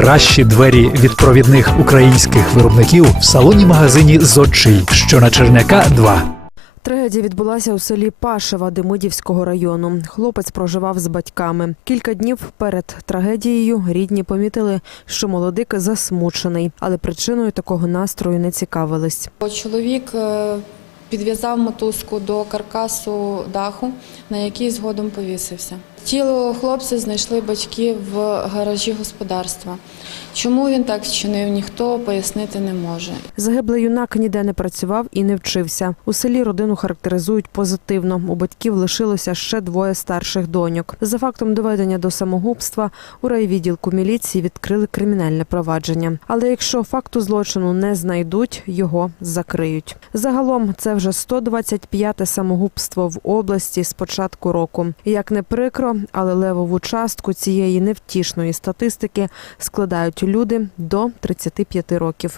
Кращі двері від провідних українських виробників в салоні магазині Зодчий, що на Черняка 2. Трагедія відбулася у селі Пашева Демидівського району. Хлопець проживав з батьками. Кілька днів перед трагедією рідні помітили, що молодик засмучений, але причиною такого настрою не цікавились. Чоловік е, підв'язав мотузку до каркасу даху, на який згодом повісився. Тіло хлопця знайшли батьки в гаражі господарства. Чому він так вчинив, ніхто пояснити не може. Загиблий юнак ніде не працював і не вчився. У селі родину характеризують позитивно. У батьків лишилося ще двоє старших доньок. За фактом доведення до самогубства у райвідділку міліції відкрили кримінальне провадження. Але якщо факту злочину не знайдуть, його закриють. Загалом це вже 125-те самогубство в області з початку року. Як не прикро, але левову частку цієї невтішної статистики складають люди до 35 років.